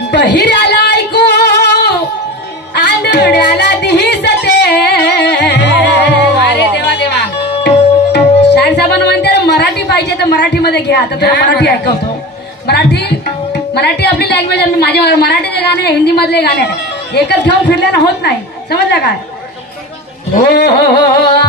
बहिऱ्याला ऐकू आंधळ्याला दिसते. अरे देवा देवा. शाहीर साहेबांना म्हणते मराठी पाहिजे तर मराठीमध्ये घ्या. आता तुला मराठी ऐकवतो. मराठी आपली लँग्वेज आहे. माझे मराठीचे गाणे हिंदी मधले गाणे एकच घेऊन फिरल्यानं होत नाही. समजलं काय? हो हो हो